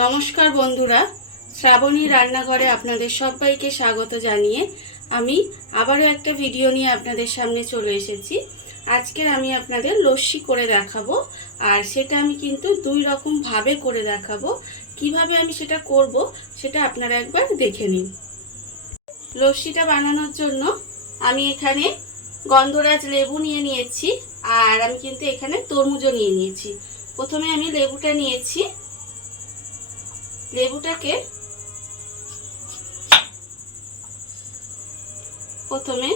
নমস্কার বন্ধুরা, শ্রাবণী রান্নাঘরে আপনাদের সবাইকে স্বাগত জানিয়ে আমি আবারও একটা ভিডিও নিয়ে আপনাদের সামনে চলে এসেছি। আজকের আমি আপনাদের লস্যি করে দেখাবো, আর সেটা আমি কিন্তু দুই রকম ভাবে করে দেখাবো। কিভাবে আমি সেটা করব সেটা আপনারা একবার দেখে নিন। লস্যিটা বানানোর জন্য আমি এখানে গন্ধরাজ লেবু নিয়ে নিয়েছি, আর আমি কিন্তু এখানে তরমুজও নিয়ে নিয়েছি। প্রথমে আমি লেবুটা নিয়েছি। লেবুটাকে প্রথমে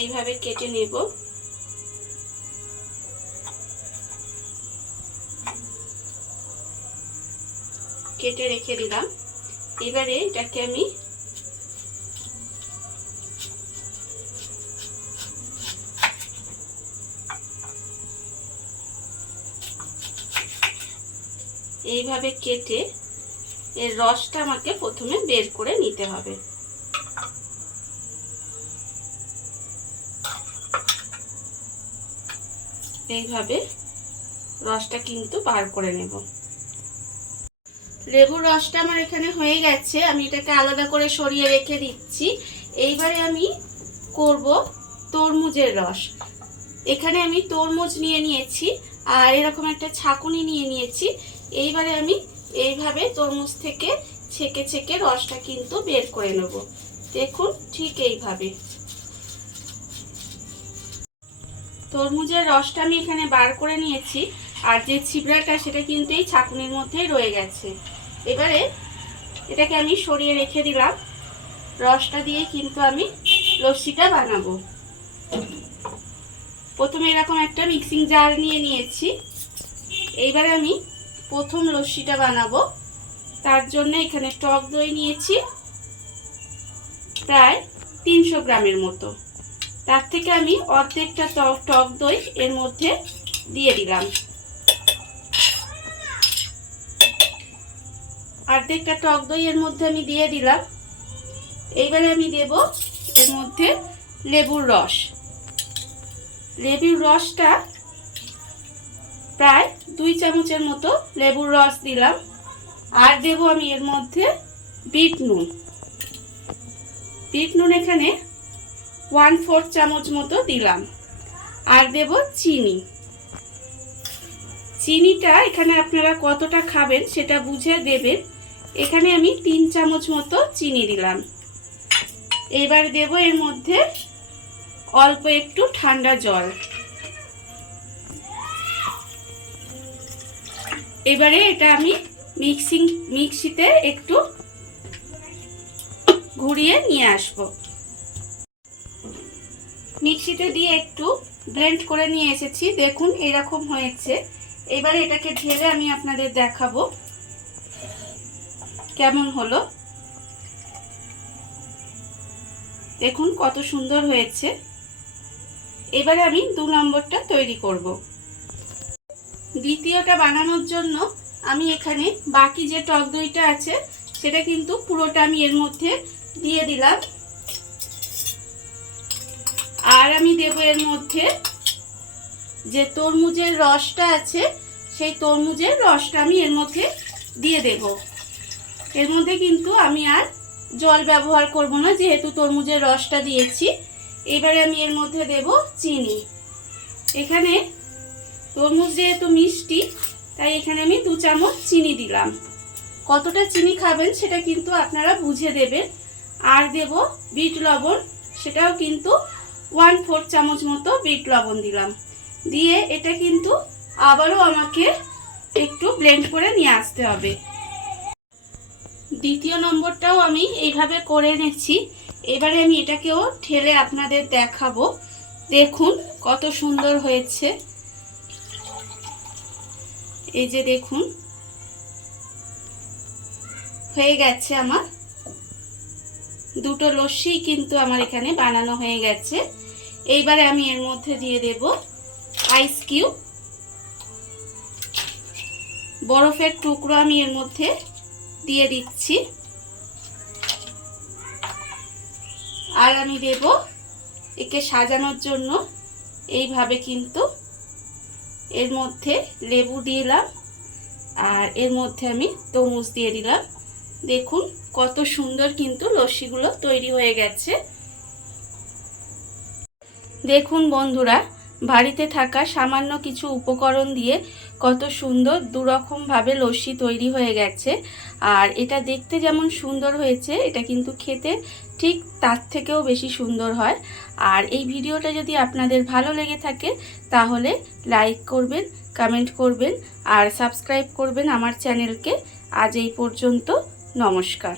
এইভাবে কেটে নেব। কেটে রেখে দিলাম। এবারে এটাকে আমি এইভাবে কেটে এর রসটা আমাকে প্রথমে বের করে নিতে হবে। এইভাবে রসটা কিন্তু বার করে নেব। লেবুর রসটা আমার এখানে হয়ে গেছে, আমি এটাকে আলাদা করে সরিয়ে রেখে দিচ্ছি। এইবারে আমি করব তরমুজের রস। এখানে আমি তরমুজ নিয়ে নিয়েছি, আর এরকম একটা ছাঁকুনি নিয়ে নিয়েছি। এইবারে আমি এইভাবে তরমুজ থেকে ছেঁকে ছেঁকে রসটা কিন্তু বের করে নেব। দেখুন, ঠিক এইভাবে তরমুজের রসটা আমি এখানে বার করে নিয়েছি, আর যে ছিবড়াটা সেটা কিন্তু এই ছাঁকুনির মধ্যেই রয়ে গেছে। এবারে এটাকে আমি সরিয়ে রেখে দিলাম। রসটা দিয়ে কিন্তু আমি লস্যিটা বানাবো। প্রথমে এরকম একটা মিক্সিং জার নিয়ে নিয়েছি। এইবারে আমি প্রথম লস্যিটা বানাবো। তার জন্য এখানে টক দই নিয়েছি প্রায় 300 গ্রামের মতো। তার থেকে আমি অর্ধেকটা টক দই এর মধ্যে দিয়ে দিলাম। অর্ধেকটা টক দই এর মধ্যে আমি দিয়ে দিলাম। এইবারে আমি দেব এর মধ্যে লেবুর রস। লেবুর রসটা প্রায় 2 চামচের মতো লেবুর রস দিলাম। আর দেব আমি এর মধ্যে বিট নুন। বিট নুন এখানে 1/4 চামচ মতো দিলাম। আর দেব চিনি। চিনিটা এখানে আপনারা কতটা খাবেন সেটা বুঝে দেবেন। এখানে আমি 3 চামচ মতো চিনি দিলাম। এবার দেব এর মধ্যে অল্প একটু ঠান্ডা জল। এবারে এটা আমি মিক্সিতে একটু ঘুরিয়ে নিয়ে আসব। মিক্সিতে দিয়ে একটু ব্লেন্ড করে নিয়ে এসেছি। দেখুন এরকম হয়েছে। এবারে এটাকে ঢেলে আমি আপনাদের দেখাবো কেমন হলো। দেখুন কত সুন্দর হয়েছে। এবারে আমি 2 নম্বরটা তৈরি করব। দ্বিতীয়টা বানানোর জন্য আমি এখানে বাকি যে টক দইটা আছে সেটা কিন্তু পুরোটা আমি এর মধ্যে দিয়ে দিলাম। আর আমি দেব এর মধ্যে যে তরমুজের রসটা আছে সেই তরমুজের রসটা আমি এর মধ্যে দিয়ে দেব। এর মধ্যে কিন্তু আমি আর জল ব্যবহার করব না, যেহেতু তরমুজের রসটা দিয়েছি। এবারে আমি এর মধ্যে দেব চিনি। এখানে তরমুজ যেহেতু মিষ্টি, তাই এখানে আমি 2 চামচ চিনি দিলাম। কতটা চিনি খাবেন সেটা কিন্তু আপনারা বুঝে দেবেন। আর দেব বিট লবণ, সেটাও কিন্তু 1/4 চামচ মতো বিট লবণ দিলাম। দিয়ে এটা কিন্তু আবারও আমাকে একটু ব্লেন্ড করে নিয়ে আসতে হবে। দ্বিতীয় নম্বরটাও আমি এইভাবে করে নিচ্ছি। এবারে আমি এটাকেও ঠেলে আপনাদের দেখাবো। দেখুন কত সুন্দর হয়েছে। এই যে দেখুন হয়ে গেছে আমার দুটো লস্যি কিন্তু আমার এখানে বানানো হয়ে গেছে। এইবারে আমি এর মধ্যে দিয়ে দেব আইস কিউব। বরফের টুকরো আমি এর মধ্যে দিয়ে দিচ্ছি। আর আমি দেব একে সাজানোর জন্য এইভাবে কিন্তু এর মধ্যে লেবু দিলাম আর এর মধ্যে আমি তরমুজ দিয়ে দিলাম। দেখুন কত সুন্দর কিন্তু লস্যিগুলো তৈরি হয়ে গেছে। দেখুন বন্ধুরা, বাড়িতে থাকা সামান্য কিছু উপকরণ দিয়ে কত সুন্দর দুরকমভাবে লস্যি তৈরি হয়ে গেছে। আর এটা দেখতে যেমন সুন্দর হয়েছে, এটা কিন্তু খেতে ঠিক তার থেকেও বেশি সুন্দর হয়। আর এই ভিডিওটা যদি আপনাদের ভালো লেগে থাকে তাহলে লাইক করবেন, কমেন্ট করবেন আর সাবস্ক্রাইব করবেন আমার চ্যানেলকে। আজ এই পর্যন্ত, নমস্কার।